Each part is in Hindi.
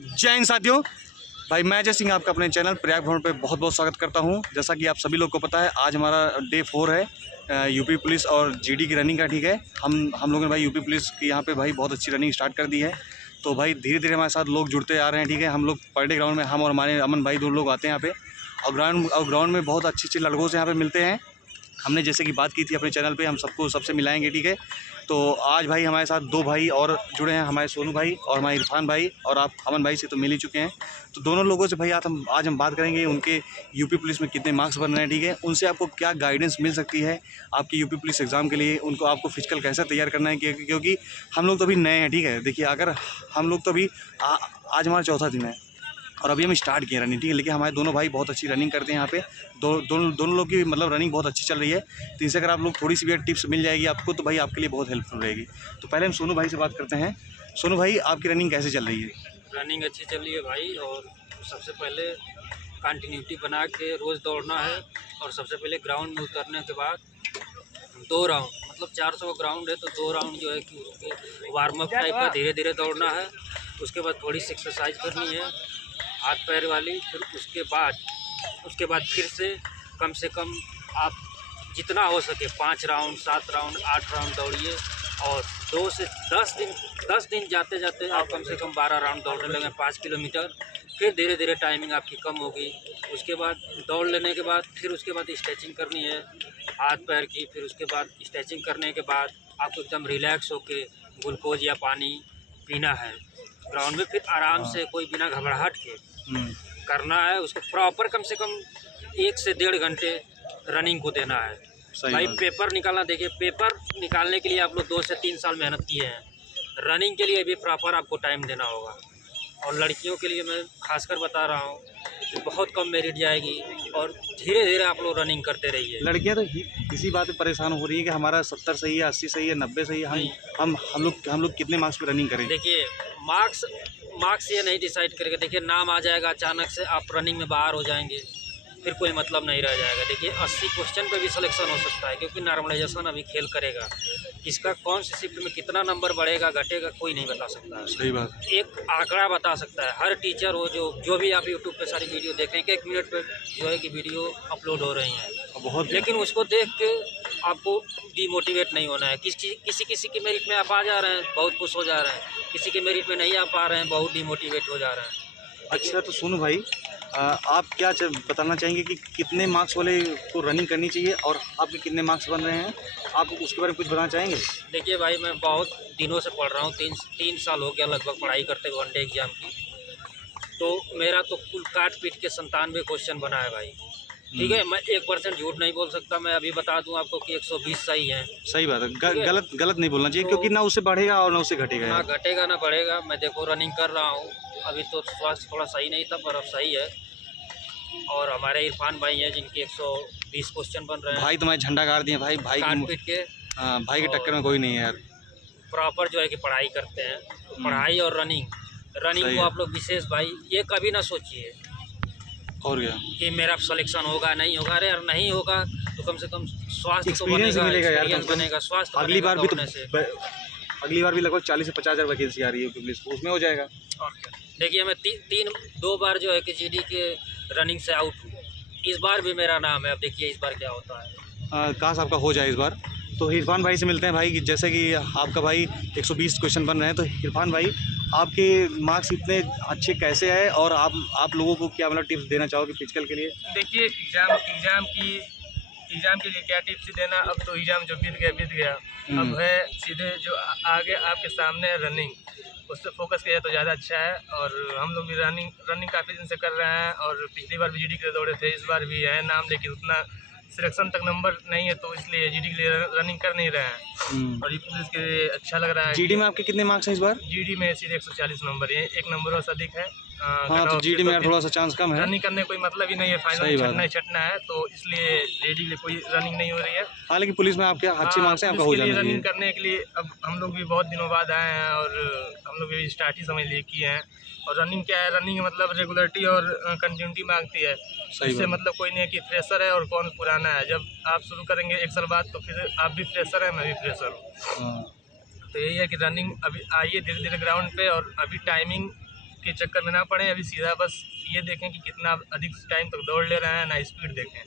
जय हिंद साथियों। भाई मैं अजय सिंह आपका अपने चैनल प्रयाग भ्रमण पे बहुत बहुत स्वागत करता हूं। जैसा कि आप सभी लोग को पता है, आज हमारा डे 4 है यूपी पुलिस और जीडी की रनिंग का। ठीक है, हम लोगों ने भाई यूपी पुलिस की यहाँ पे भाई बहुत अच्छी रनिंग स्टार्ट कर दी है। तो भाई धीरे धीरे हमारे साथ लोग जुड़ते आ रहे हैं। ठीक है, हम लोग पर डे ग्राउंड में हम और हमारे अमन भाई 2 लोग आते हैं यहाँ पे, और ग्राउंड में बहुत अच्छे लड़कों से यहाँ पे मिलते हैं। हमने जैसे कि बात की थी अपने चैनल पे, हम सबसे मिलाएंगे। ठीक है, तो आज भाई हमारे साथ 2 भाई और जुड़े हैं, हमारे सोनू भाई और हमारे इरफान भाई, और आप अमन भाई से तो मिल ही चुके हैं। तो दोनों लोगों से भाई आज हम बात करेंगे उनके यूपी पुलिस में कितने मार्क्स बन रहे हैं। ठीक है, उनसे आपको क्या गाइडेंस मिल सकती है आपके यूपी पुलिस एग्ज़ाम के लिए, उनको आपको फिजिकल कैसा तैयार करना है, क्योंकि हम लोग तो अभी नए हैं। ठीक है, देखिए अगर हम लोग तो अभी आज हमारा चौथा दिन है और अभी हम स्टार्ट किए रनिंग। ठीक है, लेकिन हमारे दोनों भाई बहुत अच्छी रनिंग करते हैं यहाँ पे। दोनों लोग की मतलब रनिंग बहुत अच्छी चल रही है। तो इनसे अगर आप लोग थोड़ी सी भी टिप्स मिल जाएगी आपको, तो भाई आपके लिए बहुत हेल्पफुल रहेगी। तो पहले हम सोनू भाई से बात करते हैं। सोनू भाई, आपकी रनिंग कैसे चल रही है? रनिंग अच्छी चल रही है भाई, और सबसे पहले कंटिन्यूटी बना के रोज़ दौड़ना है। और सबसे पहले ग्राउंड में उतरने के बाद 2 राउंड, मतलब 400 ग्राउंड है तो 2 राउंड जो है कि वार्म अप टाइप का धीरे धीरे दौड़ना है। उसके बाद थोड़ी सी एक्सरसाइज करनी है हाथ पैर वाली। फिर उसके बाद फिर से कम आप जितना हो सके 5 राउंड, 7 राउंड, 8 राउंड दौड़िए। और 2 से 10 दिन जाते जाते आप कम से कम 12 राउंड दौड़ने लगे, 5 किलोमीटर। फिर धीरे धीरे टाइमिंग आपकी कम होगी। उसके बाद दौड़ लेने के बाद फिर उसके बाद स्ट्रेचिंग करनी है हाथ पैर की। फिर उसके बाद स्ट्रेचिंग करने के बाद आपको एकदम रिलैक्स होके ग्लूकोज या पानी पीना है ग्राउंड में। फिर आराम से कोई बिना घबराहट के करना है। उसको प्रॉपर कम से कम 1 से 1.5 घंटे रनिंग को देना है भाई। पेपर निकालना, देखिए पेपर निकालने के लिए आप लोग 2 से 3 साल मेहनत किए हैं, रनिंग के लिए भी प्रॉपर आपको टाइम देना होगा। और लड़कियों के लिए मैं खासकर बता रहा हूँ कि बहुत कम मेरिट जाएगी, और धीरे धीरे आप लोग रनिंग करते रहिए। लड़कियां तो इसी बात पे परेशान हो रही है कि हमारा 70 सही है, 80 सही है, 90 सही है, हम लोग कितने मार्क्स पे रनिंग करें? देखिए मार्क्स ये नहीं डिसाइड करेगा। देखिए नाम आ जाएगा अचानक से, आप रनिंग में बाहर हो जाएंगे, फिर कोई मतलब नहीं रह जाएगा। देखिए 80 क्वेश्चन पे भी सिलेक्शन हो सकता है, क्योंकि नॉर्मलाइजेशन अभी खेल करेगा। किसका कौन सी शिफ्ट में कितना नंबर बढ़ेगा घटेगा कोई नहीं बता सकता है। सही बात। एक आंकड़ा बता सकता है हर टीचर हो, जो भी आप यूट्यूब पे सारी वीडियो देख रहे हैं कि 1 मिनट पे जो है कि वीडियो अपलोड हो रही हैं बहुत, लेकिन उसको देख के आपको डिमोटिवेट नहीं होना है। किसी की मेरिट में आप आ जा रहे हैं, बहुत खुश हो जा रहे हैं। किसी के मेरिट में नहीं आ पा रहे हैं, बहुत डिमोटिवेट हो जा रहे हैं। अच्छा, तो सुनो भाई, आप क्या बताना चाहेंगे कि कितने मार्क्स वाले को रनिंग करनी चाहिए और आपके कितने मार्क्स बन रहे हैं, आप उसके बारे में कुछ बताना चाहेंगे? देखिए भाई, मैं बहुत दिनों से पढ़ रहा हूँ, 3 साल हो गया लगभग पढ़ाई करते हुए वनडे एग्ज़ाम की। तो मेरा तो कुल काट पीट के 97 क्वेश्चन बना है भाई। ठीक है, मैं 1% झूठ नहीं बोल सकता। मैं अभी बता दूं आपको कि 120 सही है। सही बात है, गलत नहीं बोलना चाहिए, क्योंकि ना उससे बढ़ेगा और ना उससे घटेगा। ना घटेगा ना बढ़ेगा। मैं देखो रनिंग कर रहा हूँ, अभी तो स्वास्थ्य थोड़ा सही नहीं था पर अब सही है। और हमारे इरफान भाई हैं जिनके 120 क्वेश्चन बन रहे हैं। भाई तुम्हारे झंडा गाड़ दिए भाई काट पीट के। भाई के टक्कर में कोई नहीं है यार। प्रॉपर जो है कि पढ़ाई करते हैं, तो पढ़ाई और रनिंग को आप लोग विशेष भाई ये कभी ना सोचिए और क्या कि मेरा सिलेक्शन होगा नहीं होगा। अरे यार नहीं होगा तो कम से कम स्वास्थ्य तो बनेगा, एक्सपीरियंस बनेगा, स्वास्थ्य अगली बार भी लगभग 40 से 50 हज़ार वैकेंसी आ रही है पुलिस, उसमें हो जाएगा। और क्या, देखिए मैं 2 बार जो है कि जीडी के रनिंग से आउट हूँ। इस बार भी मेरा नाम है, अब देखिए इस बार क्या होता है। काश आपका हो जाए इस बार। तो इरफान भाई से मिलते हैं भाई, जैसे कि आपका भाई 120 क्वेश्चन बन रहे हैं। तो इरफान भाई, आपके मार्क्स इतने अच्छे कैसे हैं और आप लोगों को क्या मतलब टिप्स देना चाहोगे फिजिकल के लिए? देखिए एग्ज़ाम के लिए क्या टिप्स देना, अब तो एग्ज़ाम जो बीत गया। अब है सीधे जो आगे आपके सामने है रनिंग, उस पर फोकस किया तो ज़्यादा अच्छा है। और हम लोग भी रनिंग काफ़ी दिन से कर रहे हैं, और पिछली बार भी जीडी के लिए दौड़े थे, इस बार भी है नाम, लेकिन उतना सिलेक्शन तक नंबर नहीं है, तो इसलिए जीडी के लिए रनिंग कर नहीं रहे हैं। और ये पुलिस के लिए अच्छा लग रहा है। जीडी में आपके कितने मार्क्स हैं इस बार? जीडी में सीधे 140 नंबर है, 1 नंबर और अधिक है। हाँ, तो जीडी में थोड़ा सा चांस कम है। रनिंग करने कोई मतलब ही नहीं है, फाइनल छटना है, तो इसलिए जीडी के लिए कोई रनिंग नहीं हो रही है। हाँ, लेकिन पुलिस में आपके अच्छे मार्क्स हैं, आपका हो जाएगा। रनिंग करने के लिए अब हम लोग भी बहुत दिनों बाद आए हैं, और हम लोग भी स्टार्ट ही समझ लिए किए हैं। और रनिंग क्या है, रनिंग मतलब रेगुलरिटी और कंटिन्यूटी मांगती है। इससे मतलब कोई नहीं है कि फ्रेशर है और कौन पुराना है। जब आप शुरू करेंगे 1 साल बाद, तो फिर आप भी फ्रेशर हैं, मैं भी फ्रेशर हूँ। तो यही है कि रनिंग अभी आइए धीरे धीरे ग्राउंड पे, और अभी टाइमिंग के चक्कर में ना पड़े, अभी सीधा बस ये देखें कि कितना अधिक टाइम तक दौड़ ले रहे हैं, ना स्पीड देखें।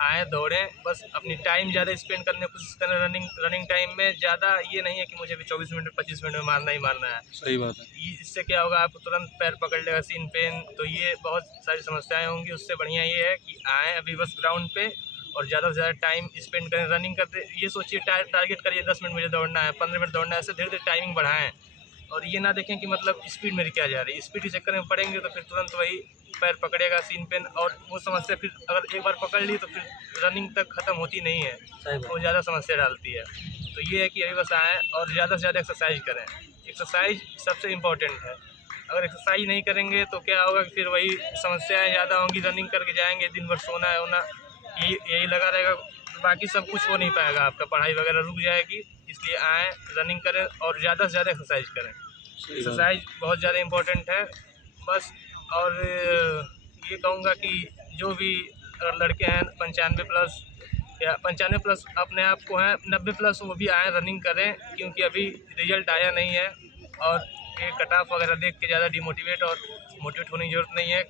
आए दौड़ें, बस अपनी टाइम ज़्यादा स्पेंड करने की कोशिश करें। रनिंग टाइम में ज़्यादा ये नहीं है कि मुझे भी 24 मिनट 25 मिनट में मारना ही मारना है। सही बात है। इससे क्या होगा, आपको तुरंत पैर पकड़ लेगा, सीन पेन, तो ये बहुत सारी समस्याएं होंगी। उससे बढ़िया ये है कि आएँ अभी बस ग्राउंड पे और ज़्यादा से ज़्यादा टाइम स्पेंड करें रनिंग करते। ये सोचिए टारगेट करिए 10 मिनट मुझे दौड़ना है, 15 मिनट दौड़ना है, ऐसे धीरे धीरे टाइमिंग बढ़ाएँ। और ये ना देखें कि मतलब स्पीड मेरी क्या जा रही है। स्पीड के चक्कर में पड़ेंगे तो फिर तुरंत वही पैर पकड़ेगा, सीन पेन, और वो समस्या फिर अगर एक बार पकड़ ली तो फिर रनिंग तक ख़त्म होती नहीं है, वो ज़्यादा समस्या डालती है। तो ये है कि अभी बस आएँ और ज़्यादा से ज़्यादा एक्सरसाइज करें। एक्सरसाइज सबसे इम्पोर्टेंट है। अगर एक्सरसाइज नहीं करेंगे तो क्या होगा कि फिर वही समस्याएं ज़्यादा होंगी। रनिंग करके जाएंगे, दिन भर सोना है होना, यही लगा रहेगा, बाकी सब कुछ हो नहीं पाएगा, आपका पढ़ाई वगैरह रुक जाएगी। इसलिए आएँ, रनिंग करें और ज़्यादा से ज़्यादा एक्सरसाइज करें। एक्सरसाइज बहुत ज़्यादा इम्पोर्टेंट है बस। और ये कहूँगा कि जो भी लड़के हैं 95 प्लस या 95 प्लस अपने आप को हैं, 90 प्लस, वो भी आएँ रनिंग करें, क्योंकि अभी रिजल्ट आया नहीं है। और ये कट ऑफ वगैरह देख के ज़्यादा डिमोटिवेट और मोटिवेट होने की ज़रूरत नहीं है।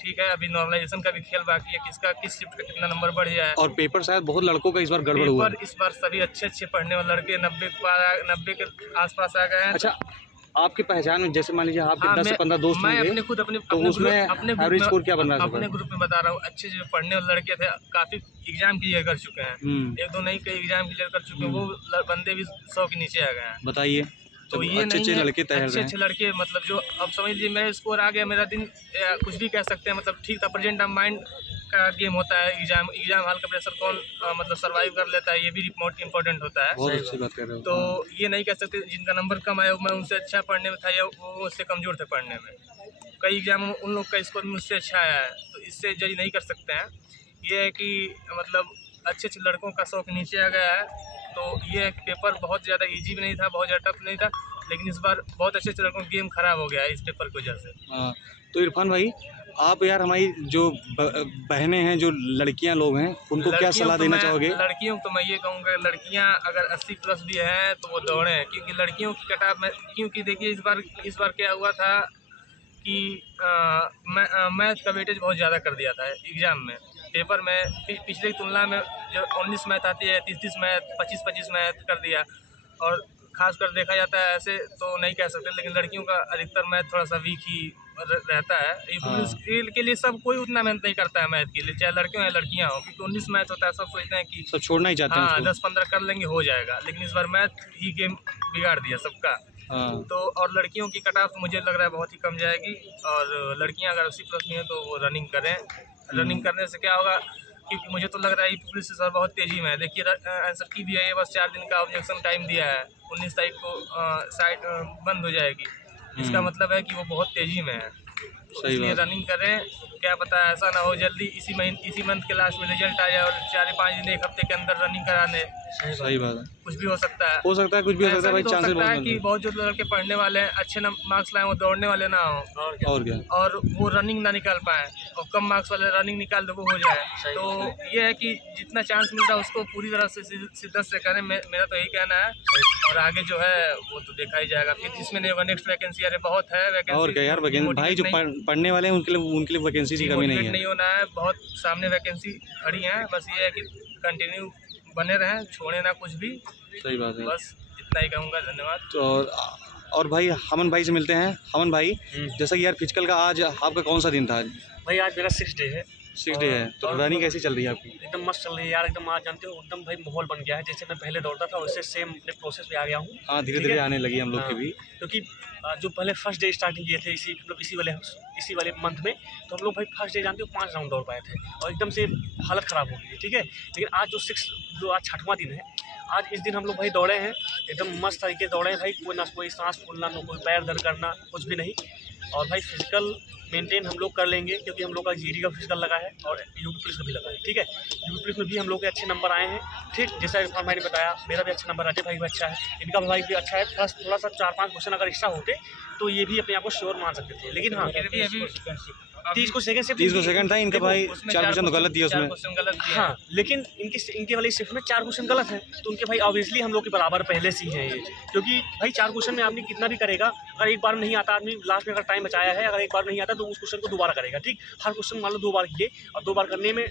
ठीक है, अभी नॉर्मलाइजेशन का भी खेल बाकी है, किसका किस शिफ्ट का कितना नंबर बढ़ जाए। और पेपर शायद बहुत लड़कों का इस बार गड़बड़ हुआ है। पेपर इस बार सभी अच्छे पढ़ने वाले लड़के 90 के आसपास आ गए हैं। अच्छा, आपकी पहचान में जैसे मान लीजिए आपके हाँ, 10 से 15 दोस्त मैं होंगे, अपने तो उसमें एवरेज स्कोर क्या बन रहा है? अपने ग्रुप में बता रहा हूँ, अच्छे जो पढ़ने वाले लड़के थे, काफ़ी एग्जाम क्लियर कर चुके हैं। एक दो नहीं, कई एग्जाम क्लियर कर चुके हैं, वो बंदे भी 100 के नीचे आ गए हैं। बताइए, तो ये अच्छे लड़के तैयार हैं। अच्छे लड़के, मतलब जो अब समझ लीजिए मेरा स्कोर आ गया, मेरा दिन कुछ भी कह सकते हैं, मतलब ठीक था। प्रेजेंट ऑफ माइंड का गेम होता है। एग्जाम हॉल का प्रेशर कौन मतलब सर्वाइव कर लेता है, ये भी रिपोर्ट इंपॉर्टेंट होता है। बहुत अच्छी बात कर रहे हो। तो ये नहीं कह सकते जिनका नंबर कम आया मैं उनसे अच्छा पढ़ने में था या वो उससे कमज़ोर थे पढ़ने में। कई एग्जाम में उन लोग का स्कोर मुझसे अच्छा आया है, तो इससे जज नहीं कर सकते हैं। ये है कि मतलब अच्छे लड़कों का 100 के नीचे आ गया है। तो ये है कि पेपर बहुत ज़्यादा ईजी भी नहीं था, बहुत ज़्यादा टफ नहीं था, लेकिन इस बार बहुत अच्छे लड़कों का गेम खराब हो गया है इस पेपर की वजह से। हाँ, तो इरफान भाई, आप यार हमारी जो बहनें हैं, जो लड़कियां लोग हैं, उनको क्या सलाह देना चाहोगे? लड़कियों को मैं ये कहूँगा, लड़कियां अगर 80 प्लस भी हैं तो वो दौड़ें, क्योंकि लड़कियों की कटाव में, क्योंकि देखिए इस बार क्या हुआ था कि मैथ का वेटेज बहुत ज़्यादा कर दिया था एग्ज़ाम में। पेपर में पिछले की तुलना में जो 19 मैथ आती है, 30 मैथ, 25 मैथ कर दिया। और खासकर देखा जाता है, ऐसे तो नहीं कह सकते, लेकिन लड़कियों का अधिकतर मैथ थोड़ा सा वीक ही रहता है। यूपी के लिए सब कोई उतना मेहनत नहीं करता है मैथ के लिए, चाहे लड़के हो या लड़कियां हो, क्योंकि 19 मैथ होता है। सब सोचते हैं कि सब छोड़ना ही चाहते हैं। हाँ, 10-15 कर लेंगे हो जाएगा, लेकिन इस बार मैथ ही गेम बिगाड़ दिया सबका। तो और लड़कियों की कट ऑफ मुझे लग रहा है बहुत ही कम जाएगी। और लड़कियां अगर 80 प्लस नहीं है तो वो रनिंग करें। रनिंग करने से क्या होगा, क्योंकि मुझे तो लग रहा है यूपी पुलिस सर बहुत तेज़ी में है। देखिए आंसर की भी है, ये बस 4 दिन का ऑब्जेक्शन टाइम दिया है, 19 तारीख को साइट बंद हो जाएगी। इसका मतलब है कि वो बहुत तेज़ी में है। इसलिए रनिंग करें, क्या पता ऐसा ना हो जल्दी इसी मंथ के लास्ट में रिजल्ट आ जाए और 4-5 दिन 1 हफ्ते के अंदर रनिंग कराने। सही बात है। कुछ भी हो सकता है, कुछ भी हो सकता है भाई। चांसेस बहुत है कि बहुत जो लड़के पढ़ने वाले हैं, अच्छे मार्क्स लाए, वो दौड़ने वाले ना हो और क्या, और वो रनिंग ना निकाल पाए, और कम मार्क्स वाले रनिंग निकाल दो वो हो जाए। तो ये है कि जितना चांस मिलता है उसको पूरी तरह से शिद्दत से करें, मेरा तो यही कहना है। और आगे जो है वो तो देखा ही जाएगा, फिर इसमें नहीं होगा नेक्स्ट वैकेंसी। अरे बहुत है वैकेंसी, और क्या यार, भाई जो पढ़ने वाले हैं उनके लिए वैकेंसी की कमी नहीं होना है। बहुत सामने वैकेंसी खड़ी है, बस ये है कि कंटिन्यू बने रहें, छोड़े ना कुछ भी। सही बात है, बस इतना ही कहूँगा, धन्यवाद। तो और भाई हमन भाई से मिलते हैं। हमन भाई, जैसा कि यार फिजिकल का आज आपका कौन सा दिन था? भाई आज मेरा 6th डे है। 6 डे है, तो रनिंग कैसी चल रही है आपकी? एकदम मस्त चल रही है यार, एकदम। आज जानते हो एकदम भाई माहौल बन गया है, जैसे मैं पहले दौड़ता था वैसे सेम अपने प्रोसेस पे आ गया हूँ। हाँ, धीरे धीरे आने लगी हम लोग की भी, क्योंकि जो पहले फर्स्ट डे स्टार्टिंग किए थे इसी वाले मंथ में, तो हम लोग भाई फर्स्ट डे जानते हो 5 राउंड दौड़ पाए थे और एकदम से हालत ख़राब हो गई है। ठीक है, लेकिन आज जो आज 6वां दिन है, आज इस दिन हम लोग भाई दौड़े हैं, एकदम मस्त तरीके से दौड़े हैं भाई। कोई सांस फूलना, ना कोई पैर दर्द करना, कुछ भी नहीं। और भाई फिजिकल मेंटेन हम लोग कर लेंगे, क्योंकि हम लोग का जीडी का फिजिकल लगा है और यूपी पुलिस का भी लगा है। ठीक है, यूपी पुलिस में भी हम लोग के अच्छे नंबर आए हैं। ठीक, जैसा इरफान भाई ने बताया, मेरा भी अच्छा नंबर, अजय भाई भी अच्छा है, इनका भाई भी अच्छा है। प्लस थोड़ा सा 4-5 क्वेश्चन अगर एक्स्ट्रा होते तो ये भी अपने आप को श्योर मान सकते थे। लेकिन हाँ, फिर भी अभी 30 को सेकंड शिफ्ट 30 को सेकंड था इनका देखो, भाई, उसमें 4 क्वेश्चन तो गलत दिया चार उसमें। क्वेश्चन गलत दिए हैं। हाँ, लेकिन इनके वाली शिफ्ट में 4 क्वेश्चन गलत हैं, तो उनके भाई ऑब्वियसली हम लोग के बराबर पहले से ही हैं ये। क्योंकि भाई 4 क्वेश्चन में आदमी कितना भी करेगा, अगर एक बार में नहीं आता आदमी, लास्ट में अगर टाइम बचाया है, अगर एक बार नहीं आता तो उस क्वेश्चन को दोबारा करेगा, ठीक। हर क्वेश्चन मान लो 2 बार किए और 2 बार करने में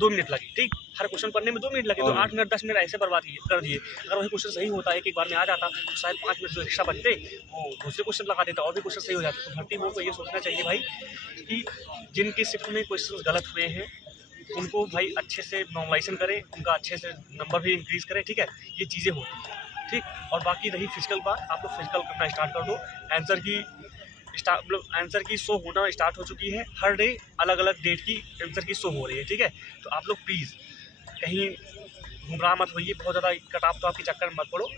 2 मिनट लगे, ठीक। हर क्वेश्चन पढ़ने में 2 मिनट लगे, तो 8 मिनट 10 मिनट ऐसे बर्बाद कर दिए। अगर वही क्वेश्चन सही होता है, एक बार में आ जाता, तो शायद 5 मिनट जो एक्स्ट्रा बनते वो दूसरे क्वेश्चन लगा देता और भी क्वेश्चन सही हो जाते। तो भर्ती बोर्ड को ये सोचना चाहिए भाई कि जिनकी शिफ्ट में क्वेश्चन गलत हुए हैं उनको भाई अच्छे से नॉर्मलाइजेशन करें, उनका अच्छे से नंबर भी इंक्रीज करें, ठीक है। ये चीज़ें होती हैं, ठीक। और बाकी रही फिजिकल बात, आप लोग फिजिकल करना स्टार्ट कर दो। आंसर की आंसर की शो होना स्टार्ट हो चुकी है, हर डे अलग अलग डेट की आंसर की शो हो रही है, ठीक है। तो आप लोग प्लीज़ कहीं गुमराह मत होइए, बहुत ज़्यादा कट ऑफ तो आपके चक्कर में मत पड़ो।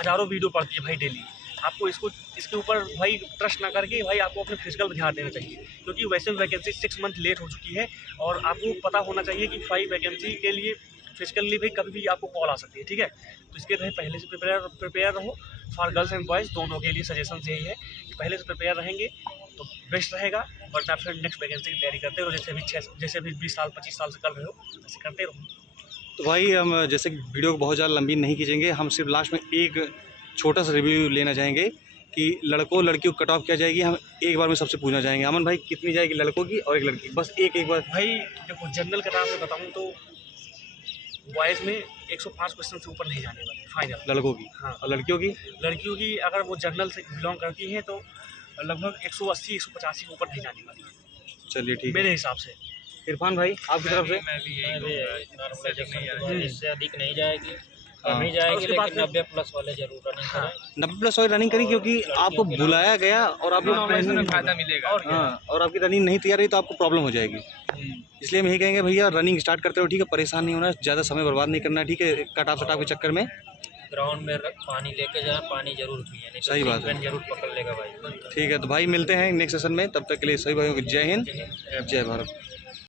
हज़ारों वीडियो पड़ती है भाई डेली, आपको इसके ऊपर भाई ट्रस्ट ना करके भाई आपको अपने फिजिकल पर ध्यान देना चाहिए। क्योंकि वैसे वैकेंसी 6 मंथ लेट हो चुकी है और आपको पता होना चाहिए कि भाई वैकेंसी के लिए फिजिकली भी कभी भी आपको कॉल आ सकती है, ठीक है। तो इसके लिए पहले से प्रिपेयर रहो। फॉर गर्ल्स एंड बॉयज़ दोनों के लिए सजेशन यही है कि पहले से प्रिपेयर रहेंगे तो बेस्ट रहेगा, वरना फिर नेक्स्ट वैकेंसी की तैयारी करते रहो, जैसे भी 20 साल 25 साल से कर रहे हो ऐसे करते रहो। तो भाई हम जैसे कि वीडियो को बहुत ज़्यादा लंबी नहीं खींचेंगे, हम सिर्फ लास्ट में एक छोटा सा रिव्यू लेना चाहेंगे कि लड़कों लड़कियों को कट ऑफ क्या जाएगी, हम एक बार में सबसे पूछना चाहेंगे। अमन भाई कितनी जाएगी लड़कों की और एक लड़की, बस एक बार। भाई देखो, जनरल कट ऑफ में बताऊँ तो बॉयज़ में 105 क्वेश्चन से ऊपर नहीं जाने वाली फाइनल लड़कों की। हाँ। और लड़कियों की लड़कियों की अगर वो जनरल से बिलोंग करती हैं तो लगभग 180 185 के ऊपर नहीं जाने वाली, चलिए ठीक है। मेरे हिसाब से। इरफान भाई आपकी तरफ से? मैं भी यही मैं भी कहूँगा, नॉर्मल इससे अधिक नहीं सेक्शन जाएगी। इससे अधिक नहीं जाएगी, हाँ। कम ही और जाएगी, उसके बाद लेकिन 90 प्लस वाले जरूर रनिंग हाँ। करें। 90+ वाली रनिंग करी, क्योंकि आपको बुलाया गया और आप हाँ, इसमें फायदा मिलेगा। और क्या? हाँ, और आपकी रनिंग नहीं तैयार रही तो आपको प्रॉब्लम हो जाएगी। इसलिए हम यही कहेंगे भैया रनिंग स्टार्ट करते हो, ठीक है, परेशान नहीं होना, ज़्यादा समय बर्बाद नहीं करना, ठीक है, कटाव सटाव के चक्कर में। ग्राउंड में पानी लेके जाए, पानी जरूर पिए, नहीं तो सही बात है। पेन जरूर पकड़ लेगा भाई। ठीक है, तो भाई मिलते हैं नेक्स्ट सेशन में, तब तक के लिए सभी भाइयों को जय हिंद, जय भारत।